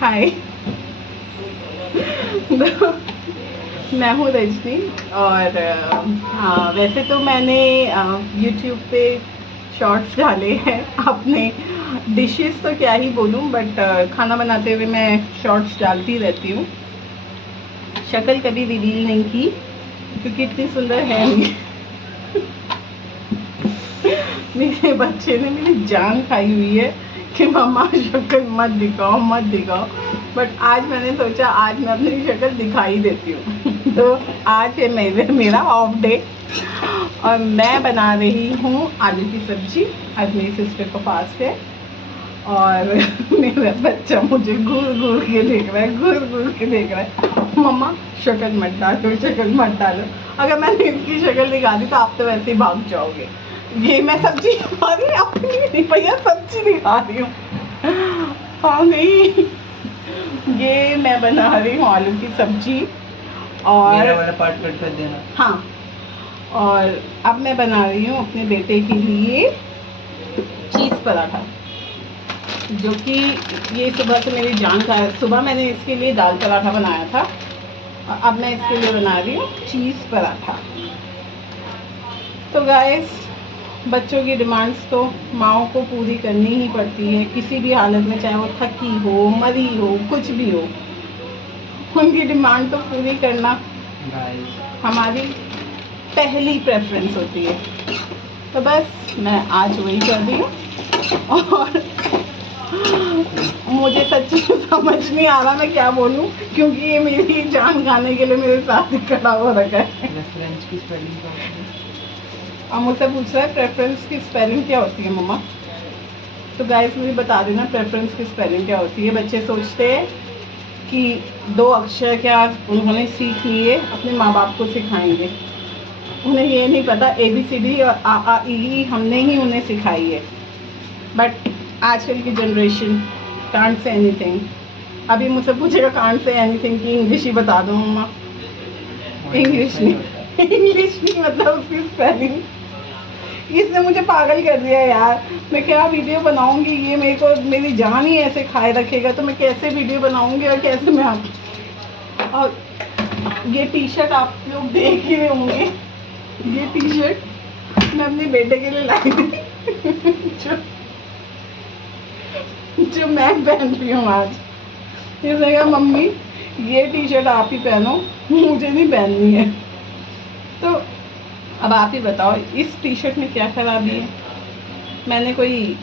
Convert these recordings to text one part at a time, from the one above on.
हाय। तो मैं हूँ रजनी और हाँ, वैसे तो मैंने यूट्यूब पे शॉर्ट्स डाले हैं अपने डिशेस, तो क्या ही बोलूँ, बट खाना बनाते हुए मैं शॉर्ट्स डालती रहती हूँ। शक्ल कभी रिवील नहीं की क्योंकि इतनी सुंदर है नहीं। मेरे बच्चे ने मेरी जान खाई हुई है कि मम्मा शक्ल मत दिखाओ मत दिखाओ, बट आज मैंने सोचा आज मैं अपनी शक्ल दिखाई देती हूँ। तो आज है मेरा ऑफ डे और मैं बना रही हूँ आलू की सब्जी। आज मेरी सिस्टर को फास्ट है और मेरा बच्चा मुझे घूर घूर के देख रहा है, घूर घूर के देख रहा है, मम्मा शक्ल मत डालो, शक्ल मत डालो। अगर मैंने इसकी शक्ल दिखा दी तो आप तो वैसे ही भाग जाओगे। ये मैं सब्जी दिखा रही हूँ, अपनी नहीं भैया, सब्जी दिखा रही हूँ। हाँ नहीं, ये मैं बना रही हूँ आलू की सब्जी और मेरा वाला पार्ट कट कर देना। हाँ, और अब मैं बना रही हूँ अपने बेटे के लिए चीज़ पराठा, जो कि ये सुबह से मेरी जान का है। सुबह मैंने इसके लिए दाल पराठा बनाया था और अब मैं इसके लिए बना रही हूँ चीज़ पराठा। तो गाइस, बच्चों की डिमांड्स तो माँओं को पूरी करनी ही पड़ती है किसी भी हालत में, चाहे वो थकी हो, मरी हो, कुछ भी हो, उनकी डिमांड तो पूरी करना हमारी पहली प्रेफरेंस होती है। तो बस मैं आज वही कर रही हूँ और मुझे सच्ची समझ नहीं आ रहा मैं क्या बोलूँ, क्योंकि ये मेरी जान खाने के लिए मेरे साथ ही खड़ा हो रखा है। रेफरेंस की स्पेलिंग क्या होती है? अब मुझसे पूछ रहा है प्रेफरेंस की स्पेलिंग क्या होती है मम्मा। तो गाइस मुझे बता देना प्रेफरेंस की स्पेलिंग क्या होती है। बच्चे सोचते हैं कि 2 अक्षर क्या उन्होंने सीख लिए, अपने माँ बाप को सिखाएंगे। उन्हें ये नहीं पता ABCD और A हमने ही उन्हें सिखाई है। बट आजकल की जनरेशन कांट से एनीथिंग। अभी मुझसे पूछेगा कांट से एनीथिंग की इंग्लिश ही बता दो मम्मा। इंग्लिश नहीं, इंग्लिश नहीं, मतलब उसकी स्पेलिंग। इसने मुझे पागल कर दिया यार। मैं क्या वीडियो बनाऊंगी, ये मेरे को मेरी जान ही ऐसे खाए रखेगा, तो मैं कैसे वीडियो बनाऊंगी और कैसे मैं और ये टी शर्ट आप लोग देख ही रहे होंगे। ये टी शर्ट मैं अपने बेटे के लिए लाई थी जो मैं पहन रही हूँ आज। इसने कहा मम्मी ये टी शर्ट आप ही पहनो, मुझे नहीं पहननी है। तो अब आप ही बताओ इस टी शर्ट में क्या खराबी है। मैंने कोई,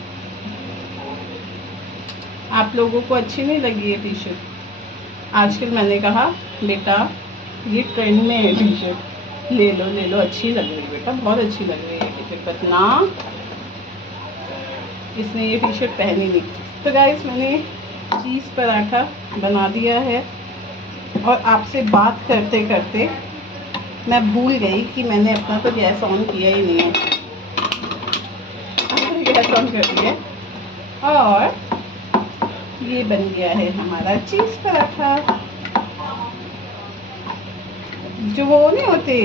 आप लोगों को अच्छी नहीं लगी ये टी शर्ट? आजकल मैंने कहा बेटा ये ट्रेंड में है टी शर्ट, ले लो ले लो, अच्छी लग रही है बेटा, बहुत अच्छी लग रही है टी शर्ट। बस ना, इसने ये टी शर्ट पहनी नहीं। तो गाइस मैंने चीज़ पराठा बना दिया है और आपसे बात करते करते मैं भूल गई कि मैंने अपना तो गैस ऑन किया ही नहीं है। गैस ऑन कर दिया और ये बन गया है हमारा चीज़ पराठा। जो वो नहीं होते,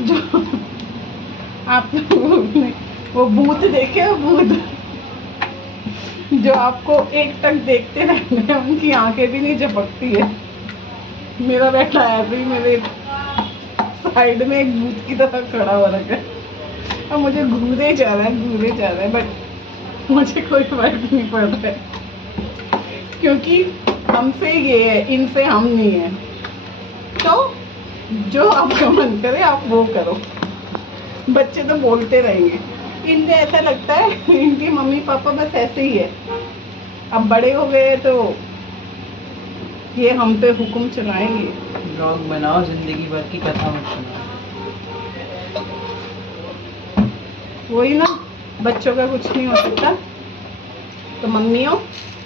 जो आप लोगों ने वो भूत देखे हो, भूत जो आपको एक टक देखते रहते हैं, उनकी आंखें भी नहीं झपकती है। मेरा बेटा ऐसे ही मेरे साइड में एक भूत की तरह खड़ा हो रखा है और मुझे घूरे जा रहा है, बट मुझे कोई फर्क नहीं पड़ रहा है क्योंकि हमसे ये है, इनसे हम नहीं है। तो जो आपका मन करे आप वो करो। बच्चे तो बोलते रहेंगे, इनसे ऐसा लगता है इनकी मम्मी पापा बस ऐसे ही है। अब बड़े हो गए तो ये हम पे हुक्म चलाएंगे। ब्लॉग बनाओ, जिंदगी भर की कथा मत सुनाओ। वही ना, बच्चों का कुछ नहीं हो सकता। तो मम्मियों,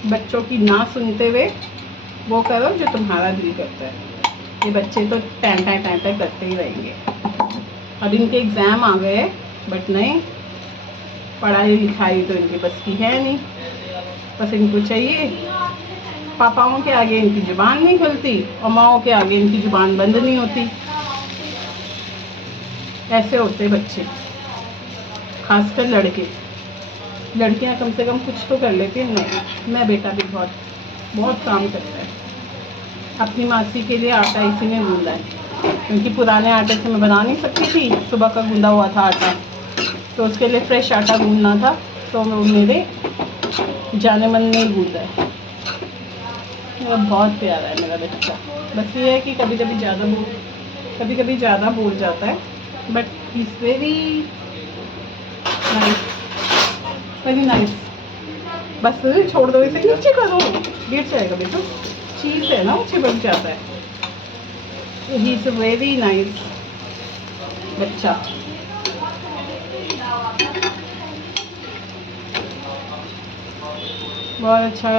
बच्चों की ना सुनते हुए वो करो जो तुम्हारा दिल करता है। ये बच्चे तो टैं करते ही रहेंगे। अब इनके एग्ज़ाम आ गए, बट नहीं, पढ़ाई लिखाई तो इनकी बस की है नहीं। बस इनको चाहिए, पापाओं के आगे इनकी जुबान नहीं खुलती और माओं के आगे इनकी जुबान बंद नहीं होती। ऐसे होते बच्चे, खासकर लड़के। लड़कियां कम से कम कुछ तो कर लेती हैं, नहीं मैं बेटा भी बहुत बहुत काम करता है। अपनी मासी के लिए आटा इसी में गूंदा है, क्योंकि पुराने आटे से मैं बना नहीं सकती थी, सुबह का गूंदा हुआ था आटा, तो उसके लिए फ्रेश आटा गूंदना था, तो मेरे जाने मन नहीं गूंदा है। मेरा बहुत प्यारा है मेरा बच्चा, बस ये है कि कभी कभी ज़्यादा बोल जाता है, but he is very nice. बस छोड़ दो इसे, नीचे करो, गिर जाएगा बेटा, चीज़ है ना, वो चिपक जाता है। ही इज़ वेरी नाइस बच्चा। बहुत अच्छा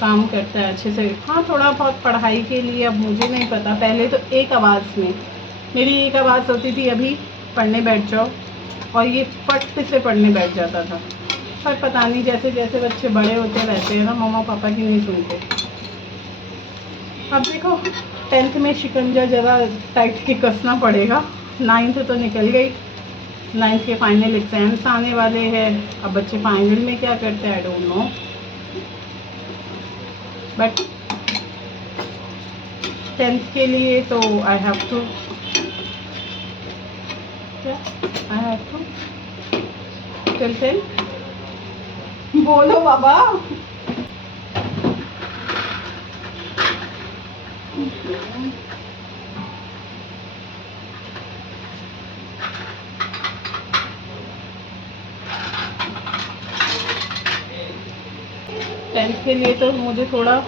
काम करता है, अच्छे से। हाँ, थोड़ा बहुत पढ़ाई के लिए, अब मुझे नहीं पता, पहले तो एक आवाज़ में मेरी एक आवाज़ होती थी, अभी पढ़ने बैठ जाओ, और ये फट से पढ़ने बैठ जाता था। पर पता नहीं, जैसे जैसे बच्चे बड़े होते रहते हैं ना, मम्मा पापा की नहीं सुनते। अब देखो 10th में शिकंजा ज़रा टाइट के कसना पड़ेगा। 9th तो निकल गई, 9th के फाइनल एग्जाम्स आने वाले हैं। अब बच्चे फाइनल में क्या करते हैं I don't know, but 10th के लिए तो I have to till 10th। बोलो बाबा। 10th के लिए तो मुझे थोड़ा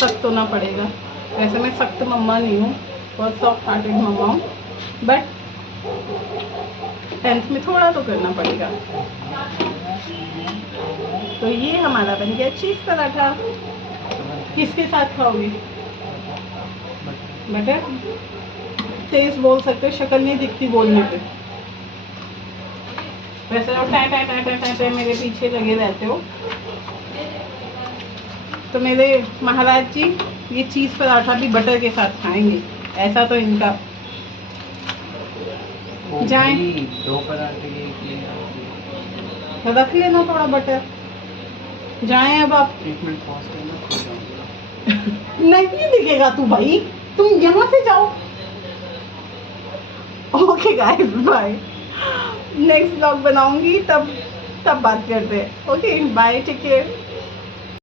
सख्त होना पड़ेगा। वैसे मैं सख्त मम्मा नहीं हूँ, बहुत सॉफ्ट हार्टेड मम्मा हूँ, बट 10th में थोड़ा तो करना पड़ेगा। तो ये हमारा बन गया चीज़ पराठा। किसके साथ खाओगे? बटर। तेज बोल सकते हो, शक्ल नहीं दिखती बोलने पे। वैसे तो टाइ मेरे पीछे लगे रहते हो। तो मेरे महाराज जी ये चीज़ पराठा भी बटर के साथ खाएंगे, ऐसा तो इनका। जाएं, 2 पराठे रख लेना थोड़ा बटर। जाएं अब आप। 1 मिनट पॉज करना, खो जाऊंगा। नहीं दिखेगा तू भाई, तुम यहाँ से जाओ। Okay guys, bye. Next vlog बनाऊंगी, तब बात करते हैं। Okay bye, take care.